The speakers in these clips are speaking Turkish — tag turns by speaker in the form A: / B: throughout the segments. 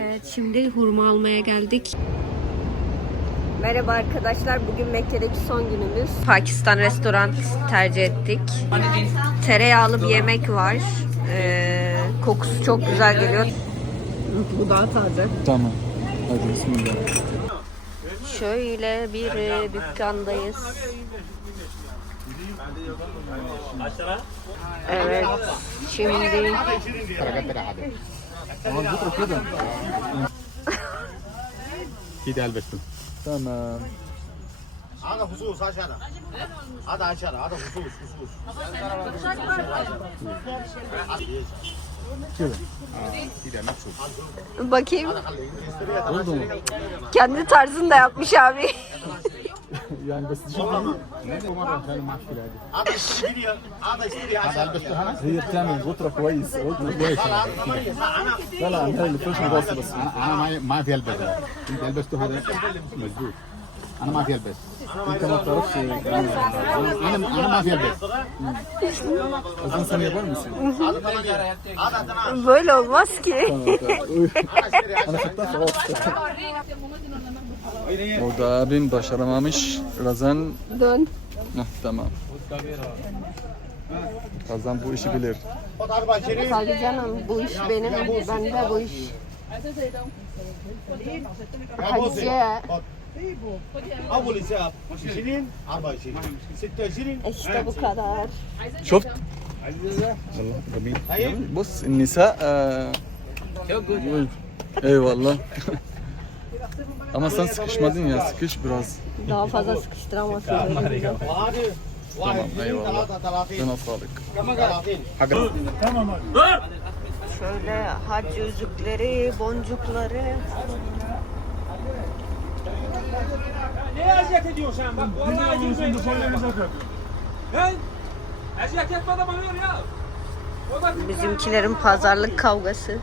A: Evet şimdi hurma almaya geldik. Merhaba arkadaşlar. Bugün Mekke'deki son günümüz. Pakistan restoran tercih ettik. Tereyağlı bir yemek var. Ee, kokusu çok güzel geliyor. Bu daha taze.
B: Tamam. Hadi bismillah.
A: Şöyle bir e, dükkandayız. Evet. Şimdi
B: Ama bu kırkıdı.
C: كده البسته
B: Tamam.
D: هذا خصوص عشرة هذا عشرة هذا خصوص خصوص
C: كده نفسه
A: bakayım.
B: Oldu mu?
A: Kendi tarzını da yapmış abi.
B: يعني بس
C: تجيب مره ثانية ما
D: أعرفش العادي قاعدة
C: تشتري
D: لي
C: قاعدة تشتري
B: هي بتعمل غطره كويس غطره كويس. لا لا أنا اللي فيش بس.
C: أنا معايا معايا في البس أنت البسته هذا؟ مسدود أنا ما في البس.
B: Bir
C: tabak tarif şey. Annem, annem
B: afiyet sen yapar mısın?
A: Böyle olmaz ki.
B: Orada abim başaramamış. Razan.
A: Dön.
B: Heh, tamam. Razan bu işi bilir.
A: Sadece canım bu iş benim. Ben de bu iş. Hatice.
D: أول حساب 20 24 26
A: İşte bu kadar.
B: شفت؟ والله جميل
D: طيب
B: بص النساء آه... Eyvallah. Ama sen sıkışmadın ya, sıkış biraz.
A: Daha fazla sıkıştıramazsın. böyle bizi.
D: وهذه واحد
B: تمام،
D: اثنين
B: أيوة
D: ثلاثة ثلاثين
B: Sana sağlık.
D: ثلاثين
A: Şöyle hac yüzükleri, boncukları.
E: Eziyet ediyorsun sen? Bak vallahi acil Ben eziyet etme de bana ya. O da
A: Bizimkilerin pazarlık kavgası.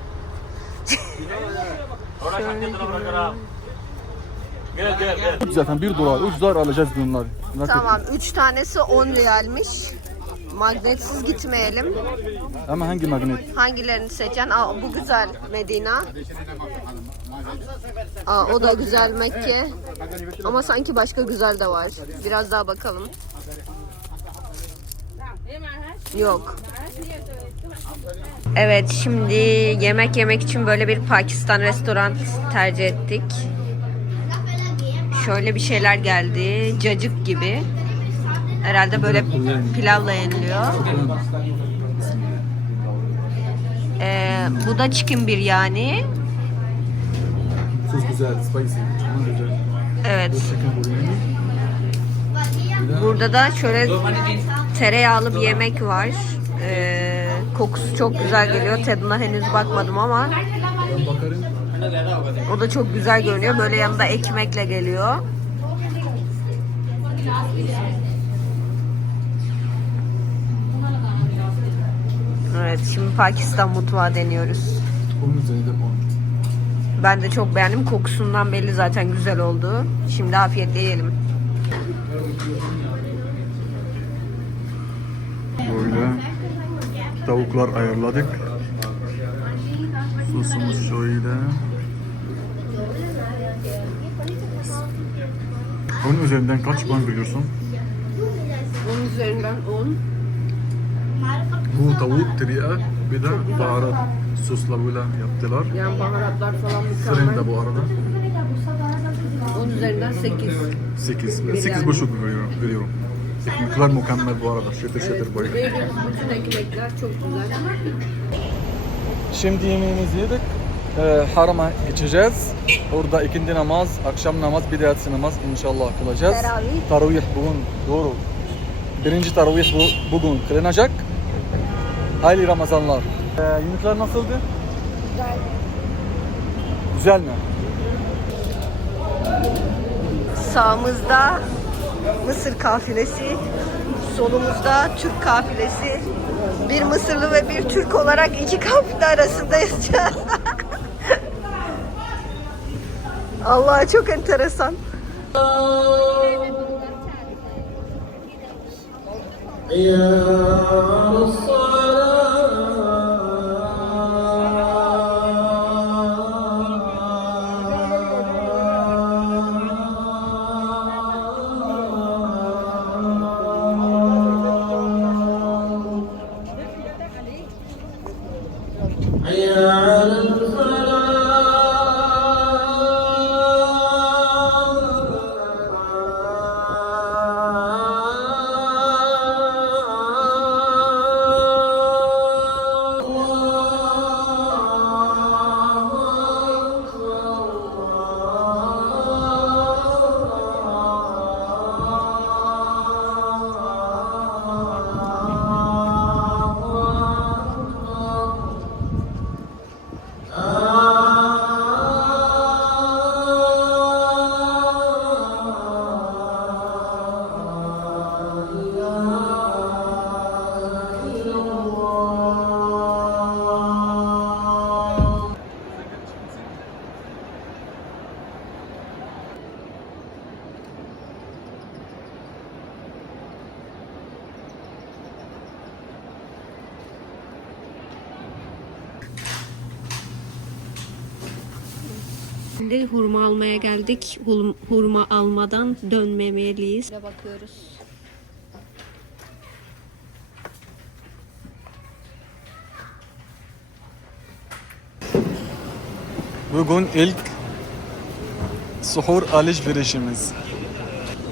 B: Zaten 1 dolar, 3 dolar alacağız bunları.
A: Tamam 3 tanesi 10 riyalmiş. Magnetsiz gitmeyelim.
B: Ama hangi magnet?
A: Hangilerini seçeceksin? Aa, bu güzel Medina. Aa, o da güzel Mekke. Ama sanki başka güzel de var. Biraz daha bakalım. Yok. Evet şimdi yemek yemek için böyle bir Pakistan restoran tercih ettik. Şöyle bir şeyler geldi. Cacık gibi. Herhalde böyle pilavla yeniliyor. Ee, bu da chicken biryani.
B: Sos güzel, spicy.
A: Evet. Burada da şöyle tereyağlı bir yemek var. Ee, kokusu çok güzel geliyor. Tadına henüz bakmadım ama o da çok güzel görünüyor. Böyle yanında ekmekle geliyor. Evet, şimdi Pakistan mutfağı deniyoruz.
B: Onun üzerinde puan.
A: Ben de çok beğendim. Kokusundan belli zaten güzel oldu. Şimdi afiyetle yiyelim.
B: Böyle tavuklar ayarladık. Sosumuz şöyle. Onun üzerinden kaç puan veriyorsun?
A: Onun üzerinden 10.
B: Bu tavuk teriyağı bir de baharat sosla böyle yaptılar.
A: Yani baharatlar falan mükemmel.
B: bu arada.
A: 10 üzerinden 8.
B: 8. Ben 8 buçuk veriyorum. veriyorum. Ekmekler mükemmel bu arada. Şetir şetir böyle.
A: Bütün ekmekler çok güzel.
B: Şimdi yemeğimizi yedik. Ee, harama geçeceğiz. Orada ikindi namaz, akşam namaz, bir de yatsı namaz inşallah kılacağız.
A: Teravih.
B: Taravih bugün doğru. Birinci taravih bu, bugün kılınacak. Hayırlı Ramazanlar. Ee, yemekler nasıldı?
A: Güzel.
B: Güzel mi?
A: Sağımızda Mısır kafilesi, solumuzda Türk kafilesi. Bir Mısırlı ve bir Türk olarak iki kafile arasındayız. Allah çok enteresan. حي على الفلاح Şimdi hurma almaya geldik. Hurma almadan dönmemeliyiz. Bakıyoruz.
B: Bugün ilk suhur alışverişimiz.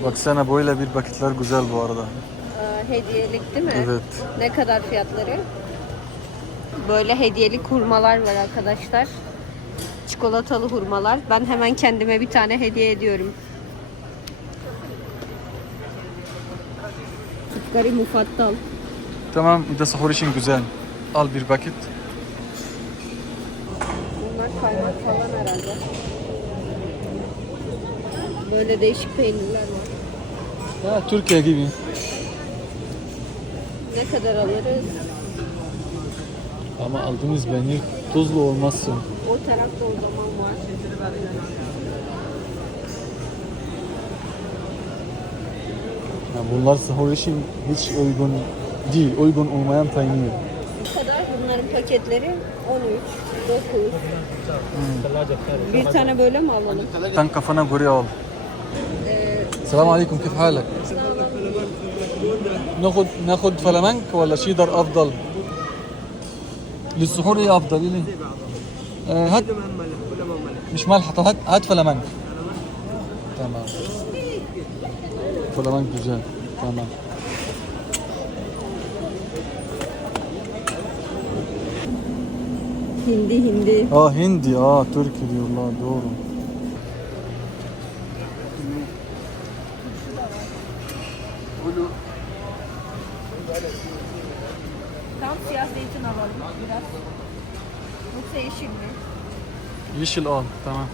B: Baksana böyle bir paketler güzel bu arada.
A: hediyelik değil mi?
B: Evet.
A: Ne kadar fiyatları? Böyle hediyelik hurmalar var arkadaşlar. Çikolatalı hurmalar. Ben hemen kendime bir tane hediye ediyorum. Tutkari mufattal.
B: Tamam bir de suhur için güzel. Al bir paket.
A: Bunlar kaymak falan herhalde. Böyle değişik peynirler var.
B: Ya, Türkiye gibi.
A: Ne kadar alırız?
B: Ama aldığımız peynir tuzlu olmazsa.
A: O tarafta o zaman var.
B: Ya bunlar sahur için hiç uygun değil. Uygun olmayan peynir.
A: Bu kadar bunların paketleri 13, 9. Bir tane böyle mi alalım?
B: Sen kafana göre al. السلام عليكم كيف حالك؟ ناخذ ناخذ فلامنك ولا شيدر افضل؟ للسحور ايه افضل؟ ليه؟ آه هات مش ملح طب هات هات فلامنك تمام فلامنك güzel tamam
A: Hindi hindi.
B: Aa Hindi aa Türkiye diyorlar doğru.
A: Yeşil mi?
B: Yeşil al tamam.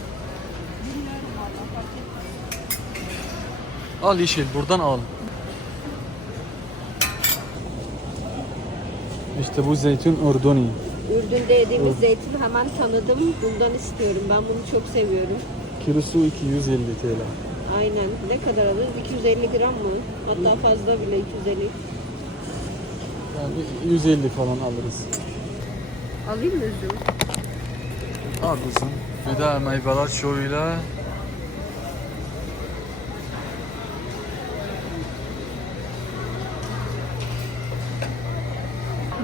B: Al yeşil buradan al. İşte bu zeytin Ürdünü.
A: Ürdün'de yediğimiz zeytin hemen tanıdım. Bundan istiyorum. Ben bunu çok seviyorum.
B: Kilosu 250 TL.
A: Aynen. Ne kadar alırız? 250 gram mı? Hatta fazla bile 250.
B: Yani 150 falan alırız.
A: Alayım mı üzüm?
B: Kızım. Bir de meyveler şöyle.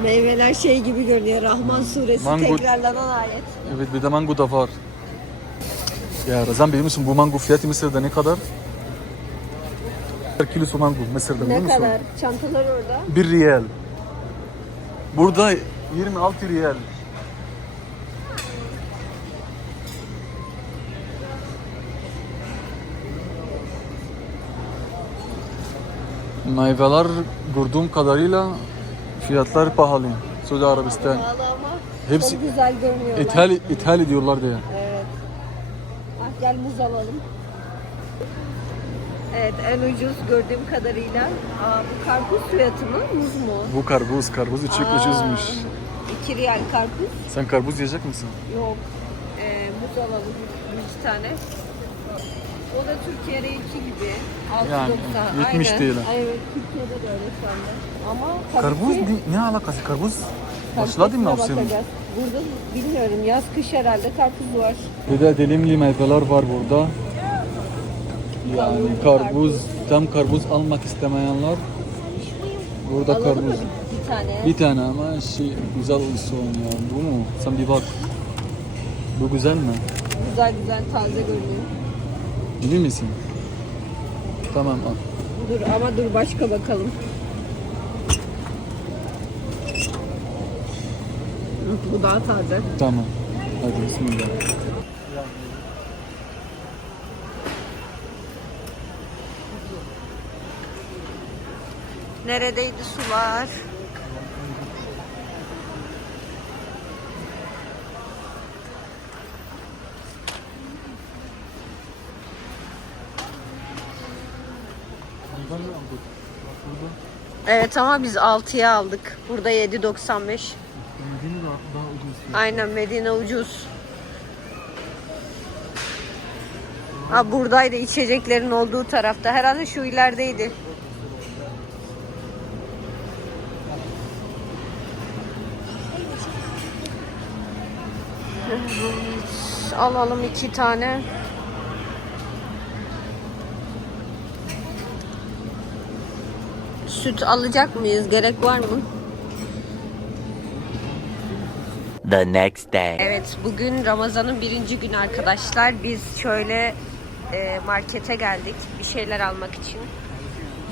A: Meyveler şey gibi görünüyor. Rahman suresi
B: Mango-
A: tekrarlanan ayet.
B: Evet bir de mango da var. Ya Razan biliyor musun bu mango fiyatı Mısır'da ne kadar? Bir kilosu mango Mısır'da biliyor
A: Ne
B: musun?
A: kadar? Çantalar orada.
B: 1 riyal. Burada 26 riyal. Meyveler gördüğüm kadarıyla fiyatlar pahalı. Suudi Arabistan.
A: Pahalı ama
B: Hepsi
A: çok güzel görünüyorlar.
B: ithal, ithal ediyorlar diye.
A: Evet. Ah gel muz alalım. Evet en ucuz gördüğüm kadarıyla. Aa, bu karpuz fiyatı mı? Muz mu?
B: Bu karpuz, karpuz çok
A: Aa,
B: ucuzmuş.
A: 2 riyal karpuz.
B: Sen karpuz yiyecek misin?
A: Yok. Ee, muz alalım bir iki tane. O da Türkiye'deki gibi. 6.90.
B: Yani 70
A: Aynen.
B: değil.
A: Ay, Evet Türkiye'de de öyle şu anda. Ama tabii
B: Karpuz
A: ki
B: ne, ne alakası? Karpuz başladı mı
A: bakacağız. Burada bilmiyorum yaz kış herhalde karpuz var.
B: Bir de dilimli meyveler var burada. Yani karpuz, tam karpuz almak istemeyenler burada
A: Alalım mı
B: karpuz.
A: bir, bir tane.
B: Bir tane ama şey güzel olsun ya. Bu mu? Sen bir bak. Bu güzel mi?
A: Güzel güzel taze görünüyor.
B: Emin misin? Tamam al.
A: Dur ama dur başka bakalım. Bu daha taze.
B: Tamam. Hadi bismillah.
A: Neredeydi sular? Evet ama biz 6'ya aldık. Burada 7.95. Aynen Medine ucuz. Ha buradaydı içeceklerin olduğu tarafta. Herhalde şu ilerideydi. Alalım iki tane. Süt alacak mıyız? Gerek var mı?
F: The next day.
A: Evet, bugün Ramazan'ın birinci günü arkadaşlar. Biz şöyle e, markete geldik bir şeyler almak için.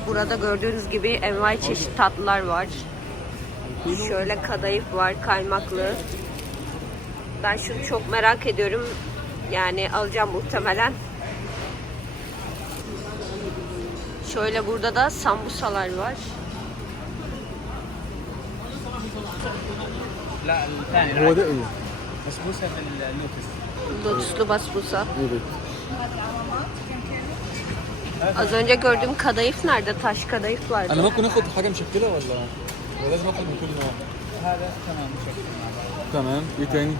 A: Burada gördüğünüz gibi envai çeşit tatlılar var. Şöyle kadayıf var, kaymaklı. Ben şunu çok merak ediyorum. Yani alacağım muhtemelen. Şöyle burada da sambusalar var.
B: هو ده ايه؟
A: Lotuslu basbusa.
B: Evet.
A: Az önce gördüğüm kadayıf nerede? Taş kadayıf vardı.
B: انا ممكن اخد حاجه مشكله ولا ولا لازم اخد من كل نوع؟ هذا تمام مشكل تمام ايه تاني؟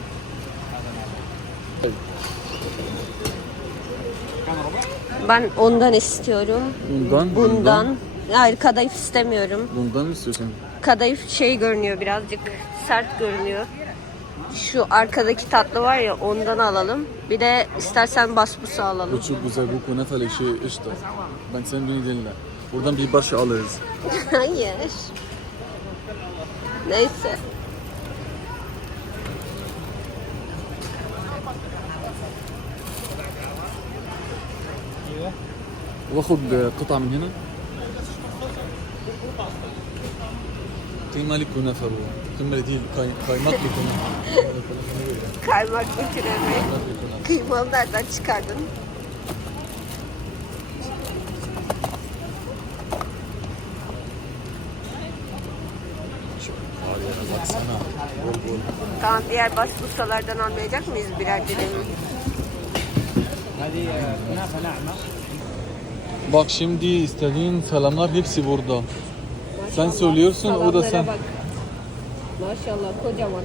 A: Ben ondan istiyorum.
B: Bundan,
A: Bundan. Hayır kadayıf istemiyorum.
B: Bundan mı istiyorsun?
A: Kadayıf şey görünüyor birazcık sert görünüyor. Şu arkadaki tatlı var ya ondan alalım. Bir de istersen basbusa alalım.
B: Bu çok güzel bu kunefeli şey işte. Ben sen beni dinle. Buradan bir parça alırız.
A: Hayır. Neyse.
B: واخد قطعه من هنا قيمة لي كنافة قيمة دي القاي- قايمات لي كنافة
A: Kaymaklı küremi.
B: قايمات لي كنافة
A: Kıymalı nereden çıkardın?
B: Baksana. Bol bol.
A: Tamam diğer basbusalardan almayacak mıyız birer dilim?
B: Bak şimdi istediğin salamlar hepsi burada. Sen söylüyorsun o da sen.
A: Bak. Maşallah kocaman.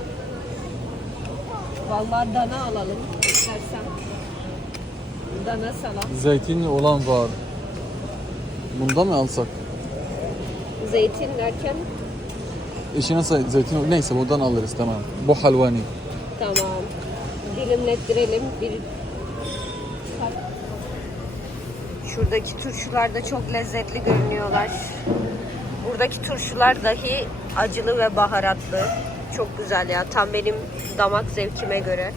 A: Vallahi dana alalım istersen. Dana salam.
B: Zeytinli olan var. Bundan mı alsak?
A: Zeytin derken
B: Eşine say- zeytin neyse buradan alırız tamam. Bu halvani.
A: tamam. Dilimlettirelim. Bir... Şuradaki turşular da çok lezzetli görünüyorlar. Buradaki turşular dahi acılı ve baharatlı. Çok güzel ya. Tam benim damak zevkime göre.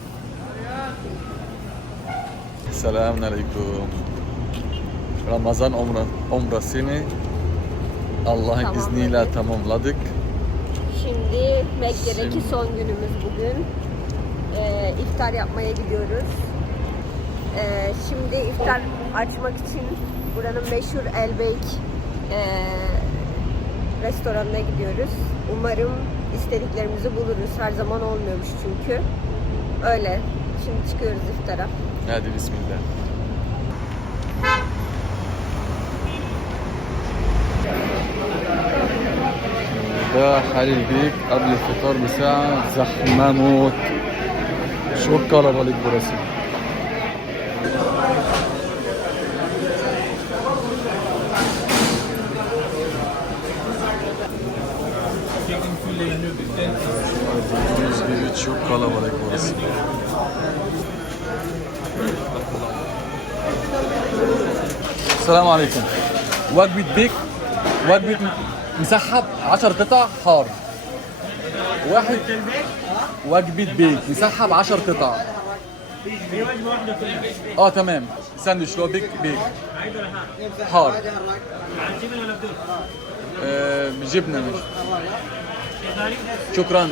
B: Selamun aleyküm. Ramazan umra, umrasını Allah'ın
A: Tamamladık.
B: izniyle tamamladık.
A: Şimdi Mekke'deki son günümüz bugün. Ee, iftar yapmaya gidiyoruz. Ee, şimdi iftar açmak için buranın meşhur Elbeyk ee, restoranına gidiyoruz. Umarım istediklerimizi buluruz. Her zaman olmuyormuş çünkü. Öyle. Şimdi çıkıyoruz iftara.
B: Hadi bismillah. ده حال البيك قبل الفطار بساعة زحمة موت شو كربلك براسي çok kalabalık burası. السلام عليكم. وجبة بيك وجبة مسحب 10 قطع حار. واحد وجبة بيك مساحة ب 10 قطع. آه تمام. ساندويتش اللي هو بيك بيك حار. آه جبنة مش شكرا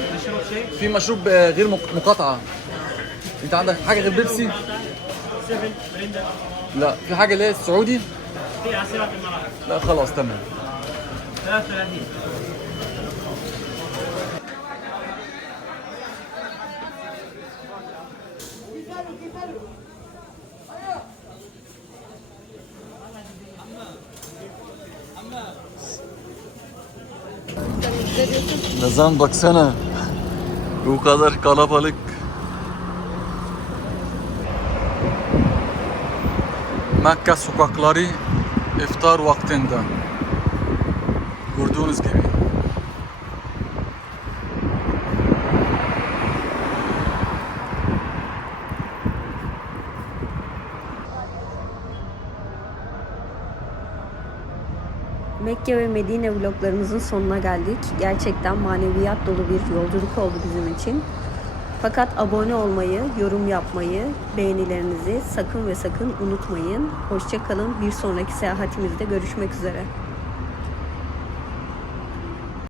B: في مشروب آه، غير مق- مقاطعة انت عندك حاجة غير بيبسي؟ لا في حاجة اللي هي السعودي؟
E: في
B: لا خلاص تمام
E: 33
B: Nazan baksana. Bu kadar kalabalık. Mekke sokakları iftar vaktinde. Gördüğünüz gibi.
A: Mekke ve Medine vloglarımızın sonuna geldik. Gerçekten maneviyat dolu bir yolculuk oldu bizim için. Fakat abone olmayı, yorum yapmayı, beğenilerinizi sakın ve sakın unutmayın. Hoşça kalın. Bir sonraki seyahatimizde görüşmek üzere.